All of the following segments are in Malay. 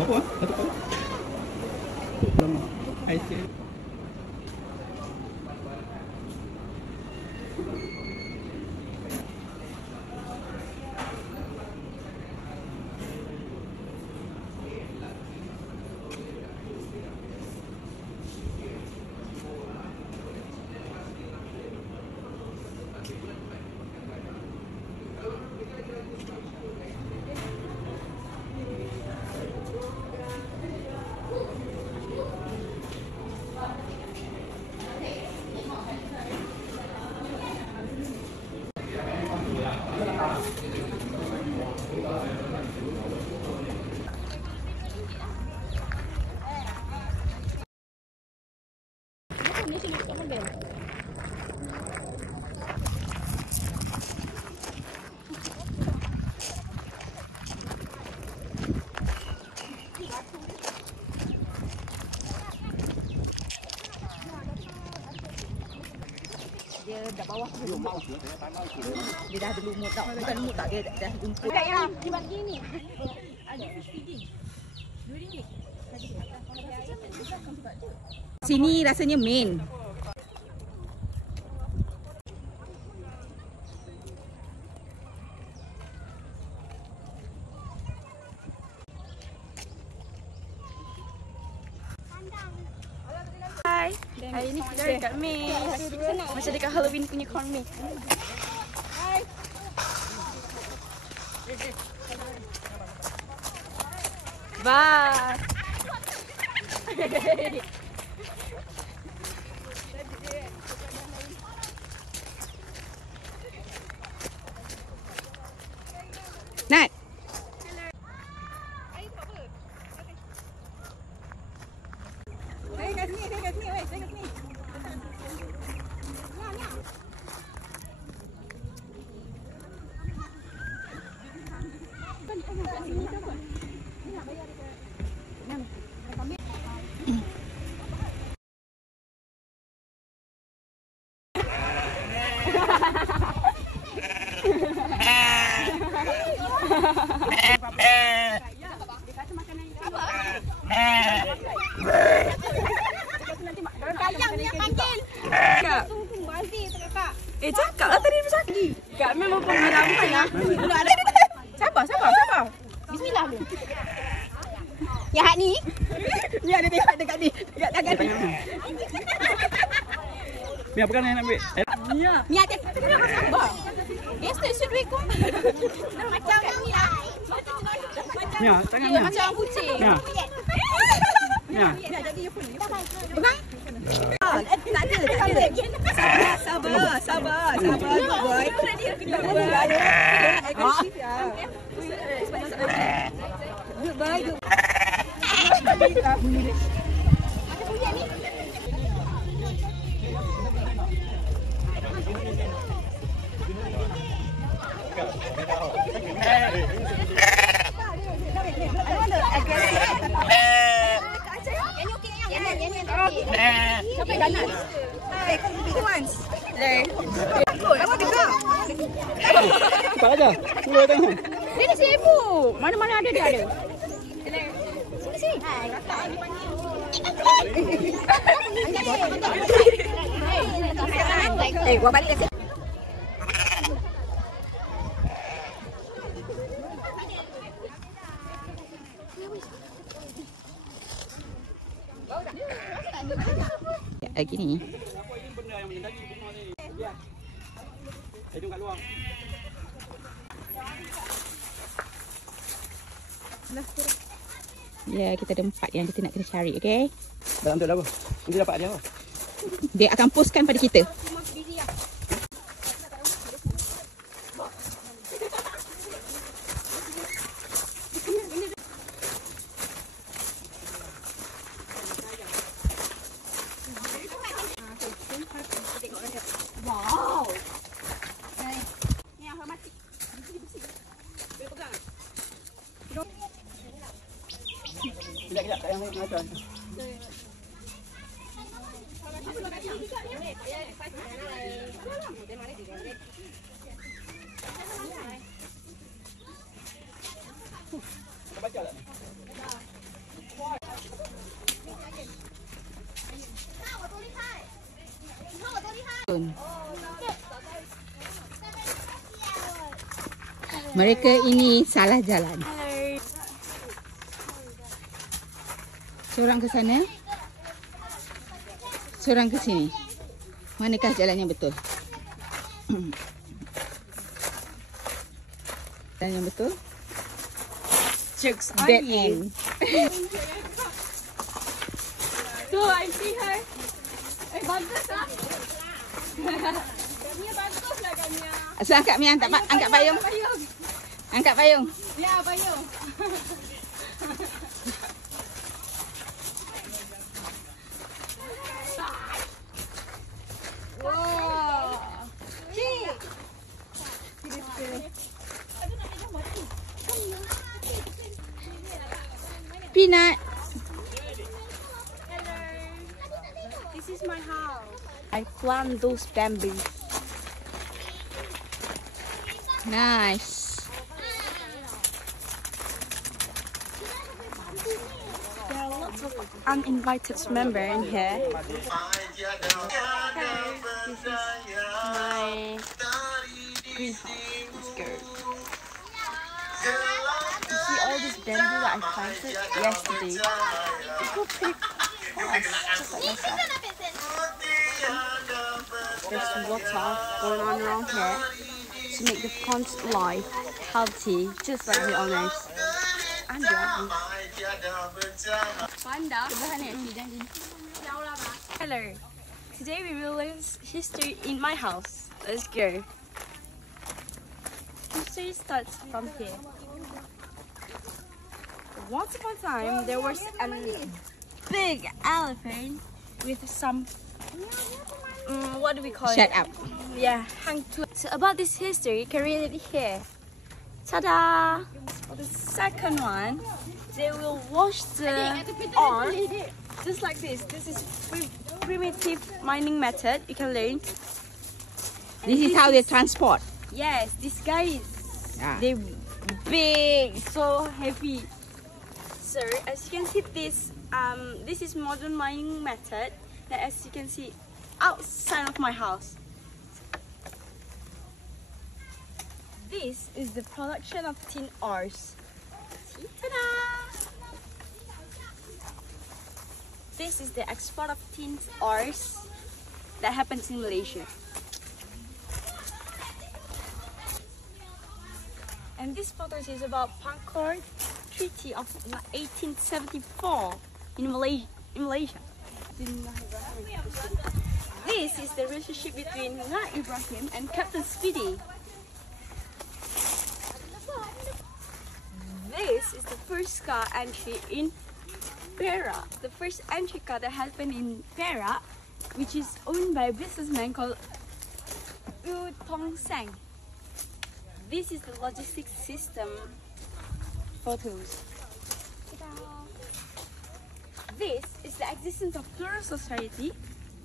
Apa? Satu kali. Lama. Aisyah. Dia dah bawah tu. Dia dah ada lumut tak? Bukan lumut tak, dia dah lumpur. Ada yang dibagi ni. Ada feeding. RM2. Sini rasanya main. Hai, hari ni kita dekat Maze. Macam dekat Halloween punya corner. Hai. Bye. Nat. Cakap lah tadi dia lagi. Kak memang pengalaman lah. Sabar. Bismillah dulu. Yang hak ni? Ni ada tengok dekat ni. Dekat tangan ni. Mia, bukan yang nak ambil. Mia, tengok sabar. Dia should we go? Macam ni lah. Mia, tangan Dia Mia. macam kucing. Mia. Mia. Pegang. Tak ada. Sabar. Good boy. Good boy. Siapa yang ganas? Hai, kau once. Apa dekat? Cepat aja. Tunggu tengok. Dia ni sibuk. Mana-mana ada dia ada. Sini. Gua balik dah. Lagi ni. Hidung kat luar. Ya, kita ada 4 yang kita nak kena cari, okey? Dalam tu dah apa? Nanti dapat dia apa? Dia akan postkan pada kita. Wow. Ni yang mati. Boleh pegang. Kejap, tak yang macam. Baca tak? Mereka ini salah jalan. Seorang ke sana, seorang ke sini. Manakah jalan yang betul? Jalan yang betul? Jokes on Dead you. end. Tuh, I see her. Bagus lah. Kami bagus lah kami. So, angkat Mia, angkat payung. Angkat payung. Ya, payung. Wow. Cik. Peanut. This is my house. I plant those bamboo. Nice. There are lots of uninvited members in here. This is my greenhouse. Let's go. You see all this bamboo that I planted yesterday? It grew pretty fast, just like myself. There's water going on around here to make the pond's life healthy, just like the owners. And the others. Hello. Today we will learn history in my house. Let's go. History starts from here. Once upon a time, there was a big elephant with some, what do we call Shut it? up. Yeah, hang to. So about this history, created here. Ta-da! For the second one, they will wash the ore just like this. This is primitive mining method you can learn. This is how they transport. Yes, this guy is Ah. they big, so heavy. So as you can see, this is modern mining method. That as you can see outside of my house. This is the production of tin ores. See? Ta-da! This is the export of tin ores that happens in Malaysia. And this photo is about Pankor Treaty of 1874 in Malaysia. This is the relationship between Nga Ibrahim and Captain Speedy. This is the first car entry in Perak. The first entry car that happened in Perak, which is owned by a businessman called U Tong Seng. This is the logistics system photos. This is the existence of plural society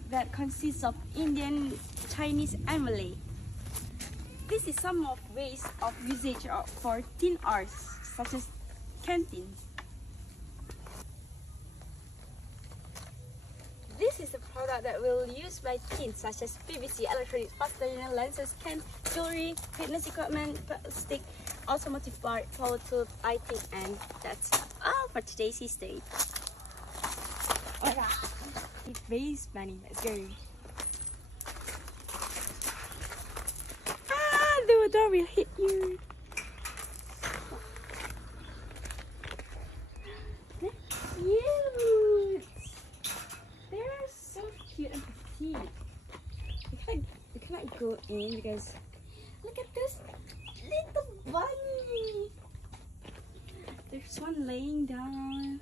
that consists of Indian, Chinese, and Malay. This is some of ways of usage for tin ores, such as canteens. This is a product that will use by teens, such as PVC, electronics, plastic lenses, cans, jewelry, fitness equipment, plastic, automotive part, power tools, lighting, and that's all for today's history. Alright, it raised money. Let's go. The door will hit you. Cute. They're so cute and petite. You cannot go in because look at this little bunny. There's one laying down.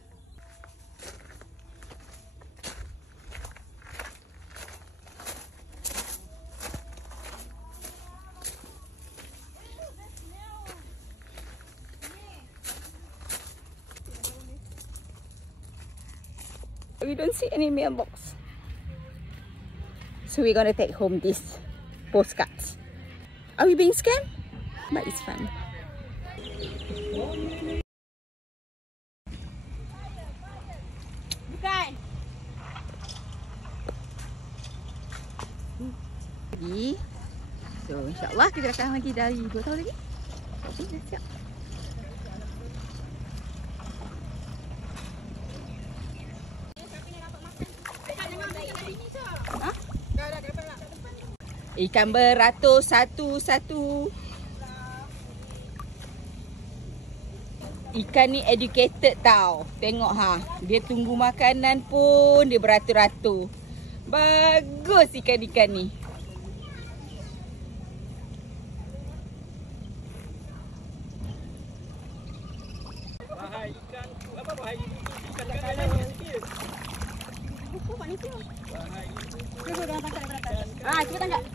We don't see any mailbox. So we're gonna take home these postcards. Are we being scammed? But it's fun. Bukan. lagi. So insyaAllah kita akan lagi dari 2 tahun lagi. Okay, dah siap. Ikan beratus satu-satu. Ikan ni educated tau. Tengok ha. Dia tunggu makanan pun dia beratur-ratur. Bagus ikan-ikan ni. Bahai ikan apa bahai ikan kalau sikit. Buku kat ni tu. Bahai Ah, kita tangkap.